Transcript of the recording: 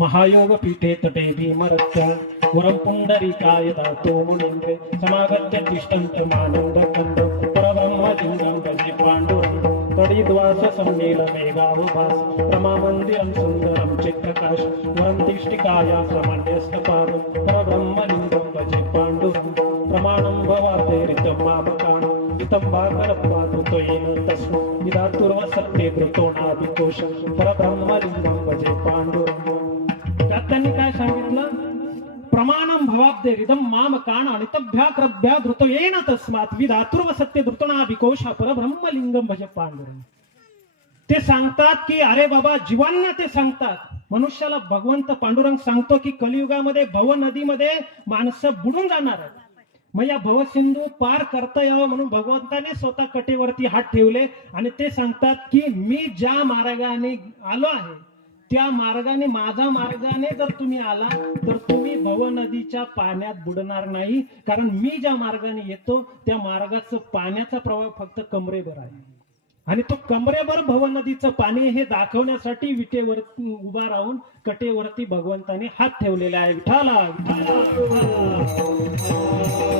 महायोग पीठे तटे भीमरत्या वरं पुंडरीकाय दातो मुनिन्द्रे समागत्य तिष्ठन्त मानन्द कन्द परब्रह्मलिङ्गं भजे पाण्डुरङ्ग तडिद्वास सम्मेल मेघावभास रमामन्दिरं सुन्दरं चित्रकाश वरं तिष्ठिकाया प्रमण्यस्तपाद परब्रह्मलिङ्गं भजे पाण्डुरङ्ग प्रमाणं भवाते ऋतं मामकाणं इतं भागरपादुतो तस्मै इदातुर्व धृतो नाभिकोश परब्रह्मलिङ्गं भजे पाण्डुरङ्ग प्रमाणम भवाब्दे रिदम माम काण आणि तभ्याक्रभ्या धृत येन तस्मात विधातुर्व सत्य धृतना पर परब्रह्मलिंगम भज पांडुरंग ते सांगतात की अरे बाबा जीवांना ते सांगतात. मनुष्याला भगवंत पांडुरंग सांगतो की कलियुगामध्ये भव नदीमध्ये माणसं बुडून जाणार आहेत. मग या भवसिंधू पार करता यावं म्हणून भगवंताने स्वतः कटेवरती हात ठेवले आणि ते सांगतात की मी ज्या मार्गाने आलो आहे त्या मार्गाने माझा मार्गाने जर तुम्ही आला तर तुम्ही भव नदीच्या पाण्यात बुडणार नाही. कारण मी ज्या मार्गाने येतो त्या मार्गाचं पाण्याचा प्रवाह फक्त कमरेवर आहे. आणि तो कमरेभर भव नदीचं पाणी हे दाखवण्यासाठी विटेवर उभा राहून कटेवरती भगवंताने हात ठेवलेला आहे. विठाला विठाला